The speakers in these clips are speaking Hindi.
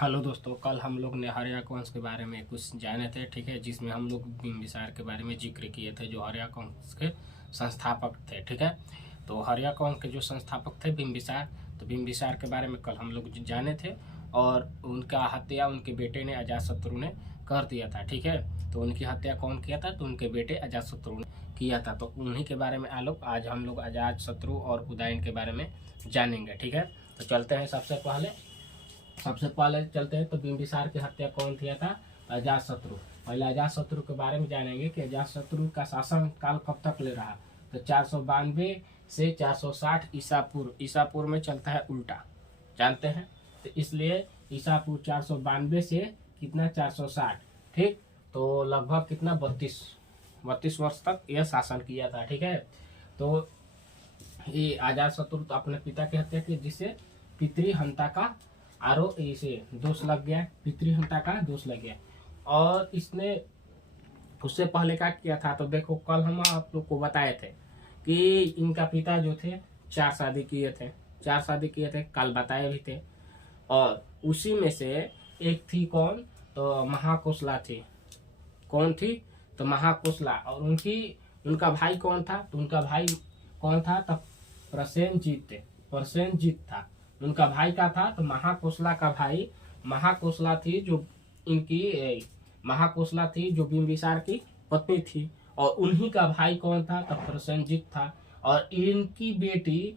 हेलो दोस्तों, कल हम लोग ने हर्याक वंश के बारे में कुछ जाने थे, ठीक है, जिसमें हम लोग बिंबिसार के बारे में जिक्र किए थे, जो हर्याक वंश के संस्थापक थे। ठीक है, तो हर्याक वंश के जो संस्थापक थे बिंबिसार, तो बिंबिसार के बारे में कल हम लोग जाने थे और उनका हत्या उनके बेटे ने अजातशत्रु ने कर दिया था। ठीक है, तो उनकी हत्या कौन किया था? तो उनके बेटे अजातशत्रु ने किया था। तो उन्हीं के बारे में आज हम लोग अजातशत्रु और उदयन के बारे में जानेंगे। ठीक है, तो चलते हैं। सबसे पहले चलते हैं तो बिंबिसार की हत्या कौन किया था? अजातशत्रु। पहले अजातशत्रु के बारे में जानेंगे कि अजातशत्रु का शासन काल कब तक ले रहा। तो 492 से 460 ईसापुर में चलता है उल्टा, जानते हैं। तो इसलिए ईसापुर 492 से कितना 460, ठीक, तो लगभग कितना 32 वर्ष तक यह शासन किया था। ठीक है, तो ये अजातशत्रु तो अपने पिता की हत्या की, जिससे पितृहंता का इसे दोष लग गया, पितृहंता का दोष लग गया। और इसने उससे पहले क्या किया था? तो देखो, कल हम आप लोग को बताए थे कि इनका पिता जो थे 4 शादी किए थे, कल बताए भी थे। और उसी में से एक थी कौन? तो महाकोसला थी। कौन थी? तो महाकोसला। और उनका भाई कौन था? तो उनका भाई कौन था? तो प्रसेनजीत था। उनका भाई का था। तो महाकोसला का भाई महाकोसला थी, जो बिंबिसार की पत्नी थी। और उन्हीं का भाई कौन था? तो प्रसेनजीत था। और इनकी बेटी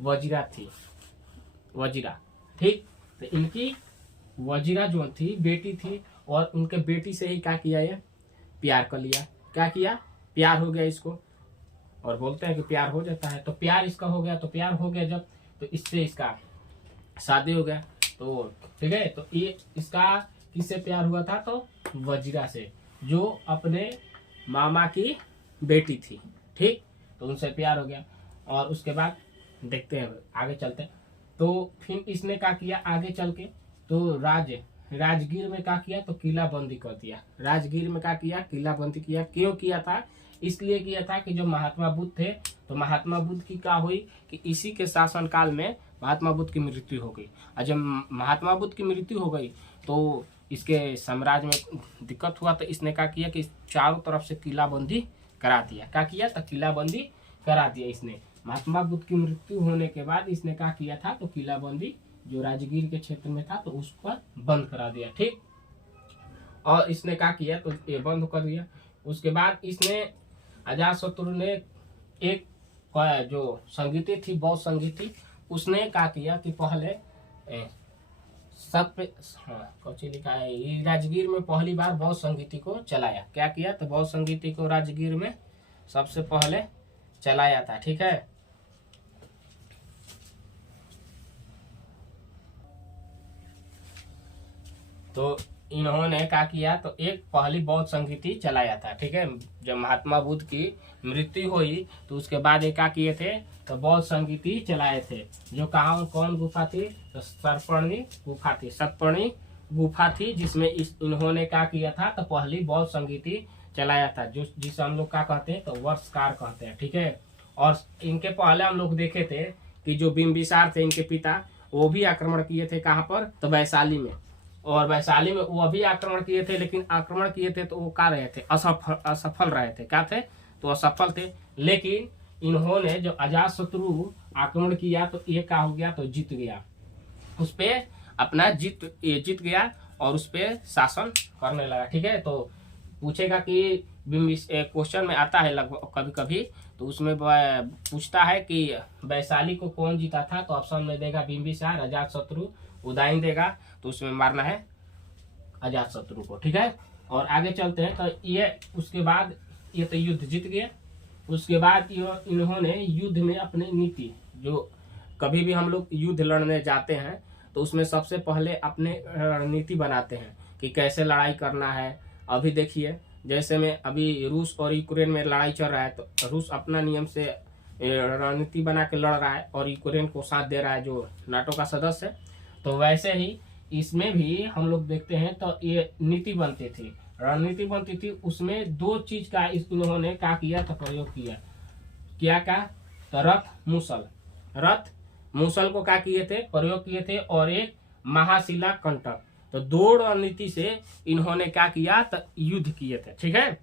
वजीरा थी। ठीक, तो इनकी वजीरा जो थी बेटी थी। और उनके बेटी से ही क्या किया? ये प्यार कर लिया। क्या किया? प्यार हो गया इसको। और बोलते हैं कि प्यार हो जाता है, तो प्यार इसका हो गया। तो प्यार हो गया जब, तो इससे इसका शादी हो गया। तो ठीक है, तो ये इसका किससे प्यार हुआ था? तो वजीरा से, जो अपने मामा की बेटी थी। ठीक, तो उनसे प्यार हो गया। और उसके बाद देखते हैं, आगे चलते हैं। तो फिर इसने क्या किया आगे चल के? तो राजगीर में क्या किया? तो किला बंदी कर दिया। राजगीर में क्या किया? किला बंदी किया। क्यों किया था? इसलिए किया था कि जो महात्मा बुद्ध थे, तो महात्मा बुद्ध की क्या हुई कि इसी के शासन काल में महात्मा बुद्ध की मृत्यु हो गई। और जब महात्मा बुद्ध की मृत्यु हो गई तो इसके साम्राज्य में दिक्कत हुआ। तो इसने क्या किया कि चारों तरफ से किलाबंदी करा दिया। क्या किया? तो किलाबंदी करा दिया इसने। महात्मा बुद्ध की मृत्यु होने के बाद इसने क्या किया था? तो किलाबंदी जो राजगीर के क्षेत्र में था, तो उस पर बंद करा दिया। ठीक, और इसने क्या किया? तो ये बंद कर दिया। उसके बाद इसने अजातशत्रु ने एक जो संगीति थी, बौद्ध संगीति, उसने क्या किया कि पहले कौची लिखा है, ये राजगीर में पहली बार बौद्ध संगीति को चलाया। क्या किया? तो बौद्ध संगीति को राजगीर में सबसे पहले चलाया था। ठीक है, तो इन्होंने क्या किया? तो एक पहली बौद्ध संगीति चलाया था। ठीक है, जब महात्मा बुद्ध की मृत्यु हुई तो उसके बाद एक क्या किए थे? तो बौद्ध संगीति चलाए थे। जो कहाँ कौन गुफा थी? तो सतपर्णी गुफा थी, जिसमें इन्होंने क्या किया था? तो पहली बौद्ध संगीति चलाया था, जिसे हम लोग क्या कहते हैं? तो वर्षकार कहते हैं। ठीक है, और इनके पहले हम लोग देखे थे कि जो बिंबिसार थे इनके पिता, वो भी आक्रमण किए थे। कहाँ पर? तो वैशाली में। और वैशाली में वो भी आक्रमण किए थे, लेकिन आक्रमण किए थे तो वो क्या रहे थे? असफल रहे थे। क्या थे? तो असफल थे। लेकिन इन्होंने जो अजातशत्रु आक्रमण किया, तो ये क्या हो गया? तो जीत गया। उस पे अपना जीत गया और उस पे शासन करने लगा। ठीक है, तो पूछेगा कि क्वेश्चन में आता है लगभग कभी कभी, तो उसमें पूछता है कि वैशाली को कौन जीता था? तो ऑप्शन में देगा बिंबिसार, अजातशत्रु, उदयन देगा। तो उसमें मारना है अजातशत्रु को। ठीक है, और आगे चलते हैं। तो ये उसके बाद ये तो युद्ध जीत गए। उसके बाद इन्होंने युद्ध में अपनी नीति, जो कभी भी हम लोग युद्ध लड़ने जाते हैं तो उसमें सबसे पहले अपने रणनीति बनाते हैं कि कैसे लड़ाई करना है। अभी देखिए, जैसे में अभी रूस और यूक्रेन में लड़ाई चल रहा है, तो रूस अपना नियम से रणनीति बना के लड़ रहा है और यूक्रेन को साथ दे रहा है, जो नाटो का सदस्य है। तो वैसे ही इसमें भी हम लोग देखते हैं, तो ये नीति बनती थी, रणनीति बनती थी। उसमें 2 चीज का इन्होंने क्या किया? तो प्रयोग किया। क्या? तो रथ मूसल को क्या किए थे? प्रयोग किए थे। और एक महाशिला कंटक। तो दो रणनीति से इन्होंने क्या किया, तो युद्ध किए थे। ठीक है,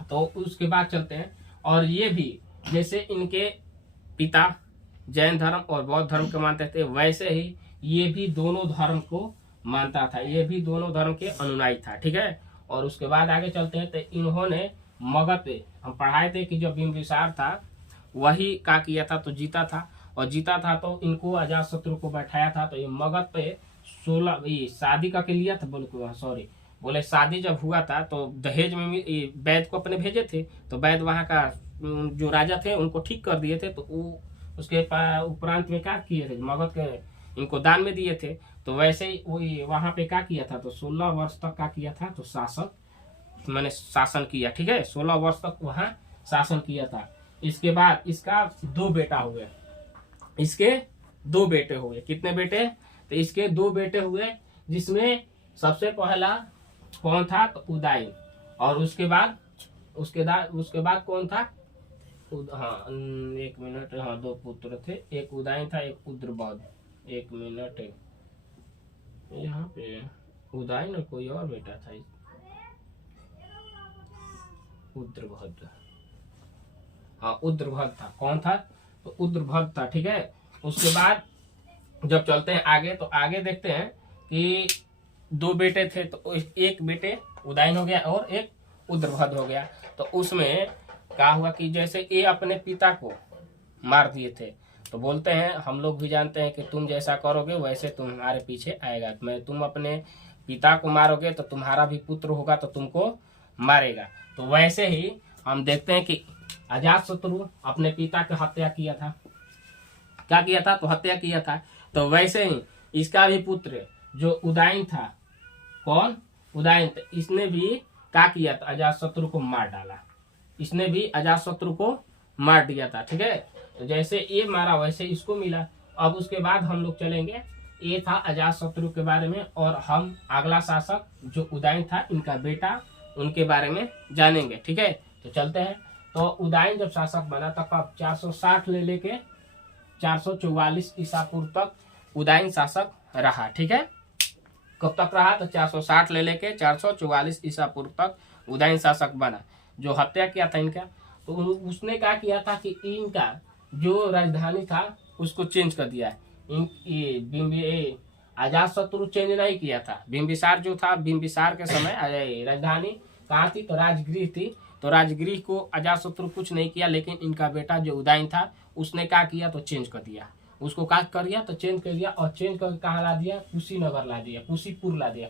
तो उसके बाद चलते हैं। और ये भी जैसे इनके पिता जैन धर्म और बौद्ध धर्म को मानते थे, वैसे ही ये भी दोनों धर्म को मानता था, ये भी दोनों धर्म के अनुयायी था। ठीक है, और उसके बाद आगे चलते हैं। तो इन्होंने मगध पे हम पढ़ाए थे कि जो बिंबिसार था वही क्या किया था, तो जीता था, और जीता था तो इनको अजातशत्रु को बैठाया था। तो ये मगध पे 16 शादी का के लिया था, बोले शादी जब हुआ था तो दहेज में वैद्य को अपने भेजे थे, तो वैद्य वहाँ का जो राजा थे उनको ठीक कर दिए थे। तो वो उसके उपरांत में क्या किए थे, मगध के इनको दान में दिए थे। तो वैसे ही वही वहाँ पे क्या किया था, तो 16 वर्ष तक क्या किया था, तो शासन किया। ठीक है, 16 वर्ष तक वहाँ शासन किया था। इसके बाद इसका 2 बेटा हुए, इसके 2 बेटे हुए। कितने बेटे, तो इसके 2 बेटे हुए, जिसमें सबसे पहला कौन था, तो उदयन। और उसके बाद कौन था, हाँ 1 मिनट, हाँ 2 पुत्र थे, एक उदयन था, एक उद्रभद्र। 1 मिनट, यहाँ पे उदयन और कोई और बेटा था, उद्रभद्र। हाँ उद्रभद्र था। कौन था, तो उद्रभद्र था। ठीक है, उसके बाद जब चलते हैं आगे, तो आगे देखते हैं कि 2 बेटे थे, तो एक बेटे उदयन हो गया और एक उद्रभद्र हो गया। तो उसमें क्या हुआ कि जैसे ये अपने पिता को मार दिए थे, तो बोलते हैं हम लोग भी जानते हैं कि तुम जैसा करोगे वैसे तुम्हारे पीछे आएगा। तुम अपने पिता को मारोगे तो तुम्हारा भी पुत्र होगा तो तुमको मारेगा। तो वैसे ही हम देखते हैं कि अजातशत्रु अपने पिता की हत्या किया था, क्या किया था, तो हत्या किया था। तो वैसे ही इसका भी पुत्र जो उदयन था, कौन, उदयन, इसने भी क्या किया था, अजातशत्रु को मार डाला। इसने भी अजातशत्रु को मार दिया था। ठीक है, तो जैसे ये मारा वैसे इसको मिला। अब उसके बाद हम लोग चलेंगे, ये था अजातशत्रु के बारे में, और हम अगला शासक जो उदयन था, इनका बेटा, उनके बारे में जानेंगे। ठीक है, तो चलते हैं। तो उदयन जब शासक बना तब 460 ले लेके 444 ईसा पूर्व तक उदयन शासक रहा। ठीक है, कब तक रहा, तो 460 ले लेके 444 ईसा पूर्व तक उदयन शासक बना। जो हत्या किया था इनका, तो उसने क्या किया था कि इनका जो राजधानी था उसको चेंज कर दिया है। अजातशत्रु चेंज नहीं किया था। बिंबिसार जो था, बिंबिसार के समय राजधानी कहाँ थी, तो राजगृह थी। तो राजगृह को अजातशत्रु कुछ नहीं किया, लेकिन इनका बेटा जो उदयन था उसने क्या किया, तो चेंज कर दिया। उसको क्या कर दिया, तो चेंज कर दिया, और चेंज करके कहाँ ला दिया, कुशीनगर ला दिया, कुशीपुर ला दिया,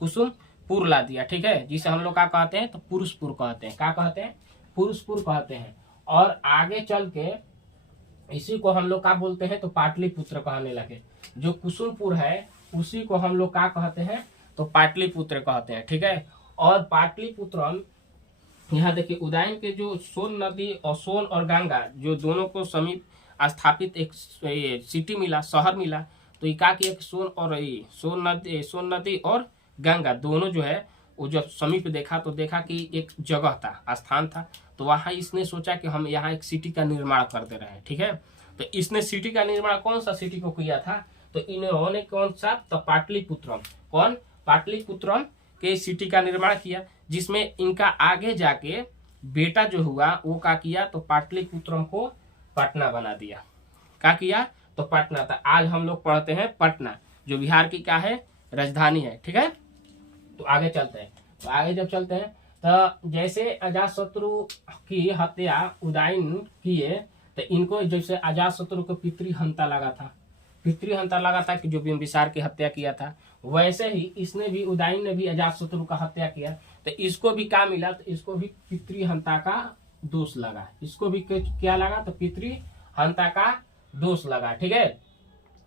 कुसुमपुर ला दिया। ठीक है, जिसे हम लोग क्या कहते हैं, तो पुरुषपुर कहते हैं। क्या कहते हैं, पुरुषपुर कहते हैं। और आगे चल के इसी को हम लोग क्या बोलते हैं, तो पाटलिपुत्र कहने लगे। जो कुसुमपुर है उसी को हम लोग क्या कहते हैं, तो पाटलिपुत्र कहते हैं। ठीक है, और पाटलिपुत्र, यहाँ देखिए उदयन के जो सोन नदी और सोन और गंगा जो दोनों को समीप स्थापित एक सिटी मिला, शहर मिला। तो ये क्या किया कि सोन नदी और गंगा दोनों जो है वो जब समीप देखा तो देखा कि एक जगह था, स्थान था। तो वहां इसने सोचा कि हम यहाँ एक सिटी का निर्माण कर दे रहे हैं। ठीक है, तो इसने सिटी का निर्माण कौन सा सिटी को किया था, तो इन्होंने कौन सा, तो पाटलिपुत्रम, कौन, पाटलिपुत्रम के सिटी का निर्माण किया, जिसमें इनका आगे जाके बेटा जो हुआ वो क्या किया, तो पाटलिपुत्रम को पटना बना दिया। क्या किया, तो पटना था। आज हम लोग पढ़ते हैं पटना, जो बिहार की क्या है, राजधानी है। ठीक है, तो आगे चलते हैं। तो आगे जब चलते हैं, तो जैसे अजातशत्रु की हत्या उदयन किए, तो इनको जैसे अजातशत्रु को पितृहंता लगा था कि जो बिंबिसार की हत्या किया था, वैसे ही इसने भी, उदयन ने भी अजातशत्रु का हत्या किया। तो इसको भी क्या मिला, तो इसको भी पितृहंता का दोष लगा। इसको भी क्या लगा, तो पितृहंता का दोष लगा। ठीक है,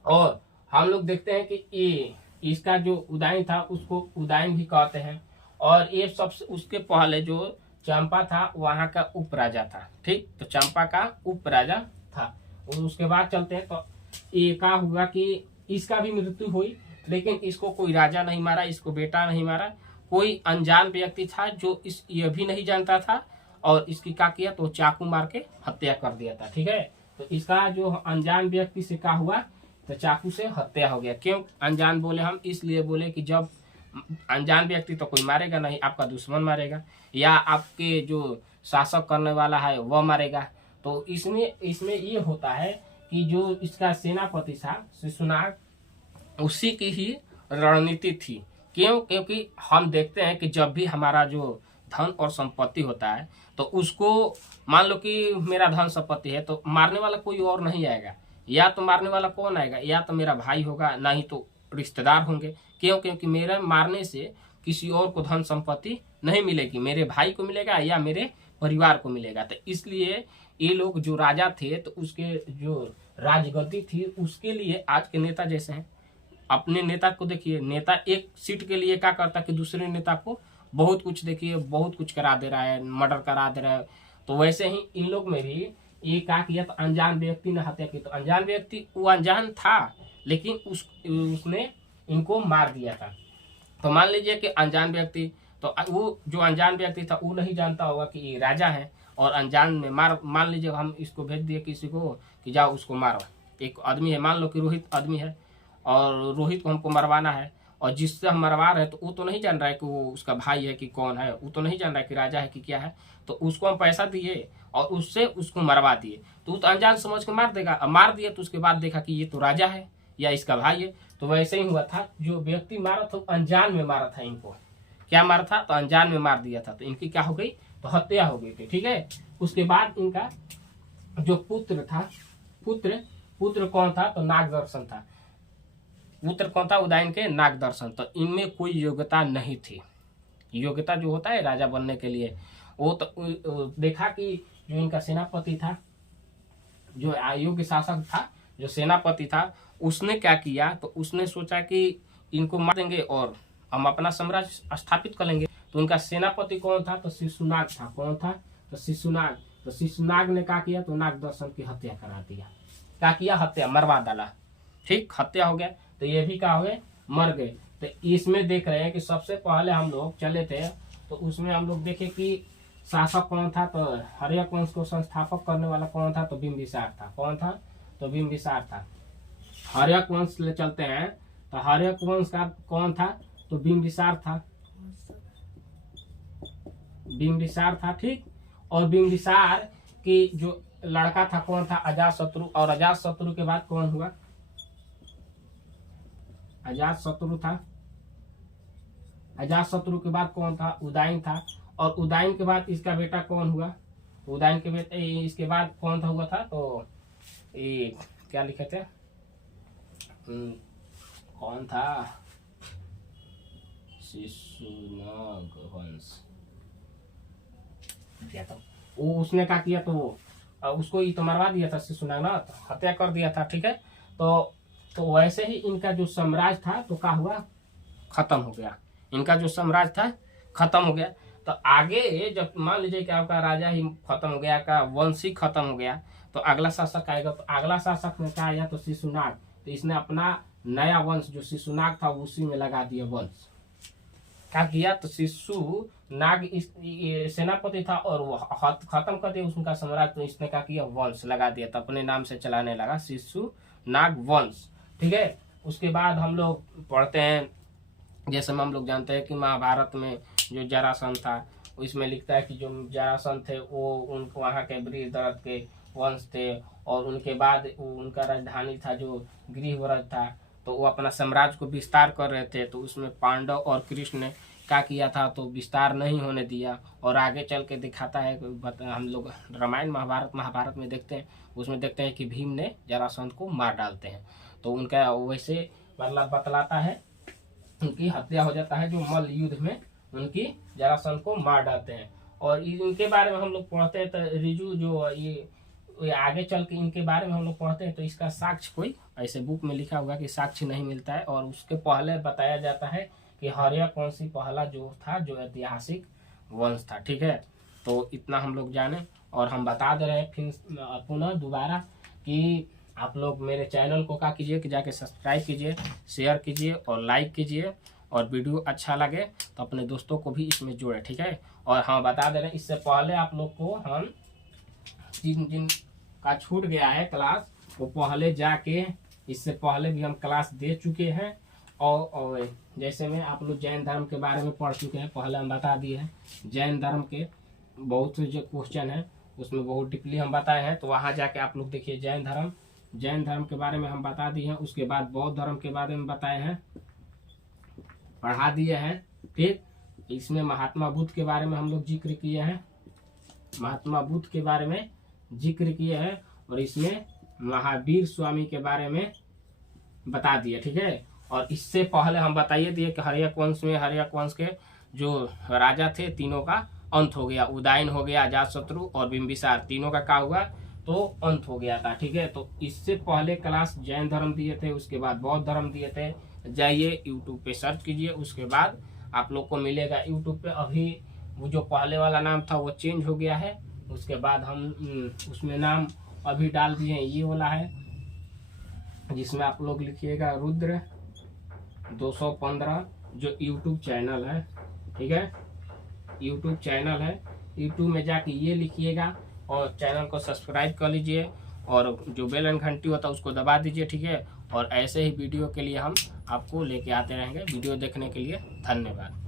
और हम लोग देखते हैं कि ये इसका जो उदयन था उसको उदयन भी कहते हैं। और ये सबसे उसके पहले जो चंपा था वहां का उपराजा था। ठीक, तो चंपा का उपराजा था। और उसके बाद चलते हैं, तो ये क्या हुआ कि इसका भी मृत्यु हुई, लेकिन इसको कोई राजा नहीं मारा, इसको बेटा नहीं मारा, कोई अनजान व्यक्ति था जो ये भी नहीं जानता था, और इसकी क्या किया, तो चाकू मार के हत्या कर दिया था। ठीक है, तो इसका जो अनजान व्यक्ति से क्या हुआ, तो चाकू से हत्या हो गया। क्यों अनजान बोले हम? इसलिए बोले कि जब अनजान व्यक्ति तो कोई मारेगा नहीं, आपका दुश्मन मारेगा या आपके जो शासक करने वाला है वह मारेगा। तो इसमें इसमें ये होता है कि जो इसका सेनापति था शिशुनाग, उसी की ही रणनीति थी। क्यों? क्योंकि हम देखते हैं कि जब भी हमारा जो धन और संपत्ति होता है तो उसको, मान लो कि मेरा धन संपत्ति है तो मारने वाला कोई और नहीं आएगा। या तो मारने वाला कौन आएगा? या तो मेरा भाई होगा, ना ही तो रिश्तेदार होंगे। क्यों? क्योंकि मेरे मारने से किसी और को धन संपत्ति नहीं मिलेगी, मेरे भाई को मिलेगा या मेरे परिवार को मिलेगा। तो इसलिए ये लोग जो राजा थे तो उसके जो राजगद्दी थी उसके लिए आज के नेता जैसे हैं। अपने नेता को देखिए, नेता एक सीट के लिए क्या करता कि दूसरे नेता को बहुत कुछ, देखिए बहुत कुछ करा दे रहा है, मर्डर करा दे रहा है। तो वैसे ही इन लोग में भी ये क्या किया, तो अनजान व्यक्ति ने हत्या की। तो अनजान व्यक्ति वो अनजान था लेकिन उसने इनको मार दिया था। तो मान लीजिए कि अनजान व्यक्ति, तो वो जो अनजान व्यक्ति था वो नहीं जानता होगा कि ये राजा है, और अनजान में मान लीजिए हम इसको भेज दिए किसी को कि जाओ उसको मारो। एक आदमी है, मान लो कि रोहित आदमी है और रोहित को हमको मरवाना है, और जिससे हम मरवा रहे हैं तो वो तो नहीं जान रहा है कि वो उसका भाई है कि कौन है, वो तो नहीं जान रहा है कि राजा है कि क्या है। तो उसको हम पैसा दिए और उससे उसको मरवा दिए, तो वो तो अनजान समझ के मार देगा। अब मार दिया तो उसके बाद देखा कि ये तो राजा है या इसका भाई है। तो वैसे ही हुआ था, जो व्यक्ति मारा था अनजान में मारा था। इनको क्या मारा था? तो अनजान में मार दिया था। तो इनकी क्या हो गई? तो हत्या हो गई थी। ठीक है। उसके बाद इनका जो पुत्र था, पुत्र कौन था? तो नागदर्शन था। पुत्र कौन था? उदयन के नागदर्शन। तो इनमें कोई योग्यता नहीं थी। योग्यता जो होता है राजा बनने के लिए, वो तो देखा कि जो इनका सेनापति था, जो अयोग्य शासक था, जो सेनापति था, उसने क्या किया, तो उसने सोचा कि इनको मार देंगे और हम अपना साम्राज्य स्थापित कर लेंगे। तो उनका सेनापति कौन था? तो शिशुनाग था। कौन था? तो शिशुनाग। तो शिशुनाग ने क्या किया? तो नागदर्शन की हत्या करा दिया। क्या किया? हत्या, मरवा डाला। ठीक, हत्या हो गया। तो ये भी क्या हो गए? मर गए। तो इसमें देख रहे हैं कि सबसे पहले हम लोग चले थे तो उसमें हम लोग देखे कि शासक कौन था? तो हर्यक वंश को संस्थापक करने वाला कौन था? तो बिंबिसार था। कौन था? तो बिंबिसार था। हर्यक वंश ले चलते हैं तो हर्यक वंश का कौन था? तो बिंबिसार था। बिंबिसार था। ठीक। और बिंबिसार की जो लड़का था कौन था? अजातशत्रु। और अजातशत्रु के बाद कौन हुआ? अजातशत्रु था। अजातशत्रु के बाद कौन था? उदयन था। और उदयन के बाद इसका बेटा कौन हुआ? उदयन के बेटे इसके बाद कौन था हुआ था? तो ये क्या लिखे थे, कौन था? शिशुनाग वंश। वो उसने क्या किया? तो उसको ही तो मरवा दिया था शिशुनाग ना, तो हत्या कर दिया था। ठीक है। तो वैसे ही इनका जो साम्राज्य था तो क्या हुआ? खत्म हो गया। इनका जो साम्राज्य था खत्म हो गया। तो आगे जब मान लीजिए कि आपका राजा ही खत्म हो गया, का वंश ही खत्म हो गया, तो अगला शासक आएगा। तो अगला शासक में क्या आया? तो शिशुनाग। तो इसने अपना नया वंश जो शिशुनाग था उसी में लगा दिया वंश। क्या किया? तो शिशुनाग सेनापति था और वो खत्म कर दिया उसका साम्राज्य। तो इसने क्या किया? वंश लगा दिया, तो अपने नाम से चलाने लगा शिशुनाग वंश। ठीक है। उसके बाद हम लोग पढ़ते हैं, जैसे हम लोग जानते हैं कि महाभारत में जो जरासंध था उसमें लिखता है कि जो जरासंध थे वो उनको वहाँ के बृहद्रथ के वंश थे, और उनके बाद उनका राजधानी था जो गृहव्रज था, तो वो अपना साम्राज्य को विस्तार कर रहे थे। तो उसमें पांडव और कृष्ण ने क्या किया था? तो विस्तार नहीं होने दिया। और आगे चल के दिखाता है, हम लोग रामायण महाभारत में देखते हैं, उसमें देखते हैं कि भीम ने जरासंध को मार डालते हैं। तो उनका वैसे मतलब बतलाता है, उनकी हत्या हो जाता है, जो मल्ल युद्ध में उनकी जरासंध को मार डालते हैं। और इनके बारे में हम लोग पढ़ते हैं तो रिजु जो ये आगे चल के इनके बारे में हम लोग पढ़ते हैं तो इसका साक्ष्य कोई ऐसे बुक में लिखा हुआ कि साक्ष्य नहीं मिलता है। और उसके पहले बताया जाता है कि हर्यक वंश पहला जो था जो ऐतिहासिक वंश था। ठीक है। तो इतना हम लोग जाने, और हम बता दे रहे हैं फिर पुनः दोबारा कि आप लोग मेरे चैनल को क्या कीजिए कि जाके सब्सक्राइब कीजिए, शेयर कीजिए और लाइक कीजिए, और वीडियो अच्छा लगे तो अपने दोस्तों को भी इसमें जोड़े। ठीक है। और हाँ बता दे रहे हैं, इससे पहले आप लोग को हम जिन का छूट गया है क्लास, वो पहले जाके इससे पहले भी हम क्लास दे चुके हैं। और जैसे में आप लोग जैन धर्म के बारे में पढ़ चुके हैं, पहले हम बता दिए हैं जैन धर्म के बहुत से जो क्वेश्चन है उसमें बहुत डीपली हम बताए हैं, तो वहाँ जाके आप लोग देखिए जैन धर्म के बारे में हम बता दिए हैं। उसके बाद बौद्ध धर्म के बारे में बताए हैं, पढ़ा दिए हैं। फिर इसमें महात्मा बुद्ध के बारे में हम लोग जिक्र किए हैं, महात्मा बुद्ध के बारे में जिक्र किए हैं, और इसमें महावीर स्वामी के बारे में बता दिए, ठीक है। और इससे पहले हम बताइए दिए कि हर्यक वंश में हर्यक वंश के जो राजा थे तीनों का अंत हो गया, उदयन हो गया, अजातशत्रु और बिंबिसार, तीनों का क्या हुआ तो अंत हो गया था, ठीक है। तो इससे पहले क्लास जैन धर्म दिए थे, उसके बाद बौद्ध धर्म दिए थे। जाइए यूट्यूब पे सर्च कीजिए, उसके बाद आप लोग को मिलेगा यूट्यूब पे। अभी वो जो पहले वाला नाम था वो चेंज हो गया है, उसके बाद हम उसमें नाम अभी डाल दिए ये वाला है, जिसमें आप लोग लिखिएगा रुद्र 215 जो यूट्यूब चैनल है, ठीक है। यूट्यूब चैनल है, यूट्यूब में जाके ये लिखिएगा और चैनल को सब्सक्राइब कर लीजिए, और जो बेल आइकन घंटी होता है उसको दबा दीजिए, ठीक है। और ऐसे ही वीडियो के लिए हम आपको लेके आते रहेंगे। वीडियो देखने के लिए धन्यवाद।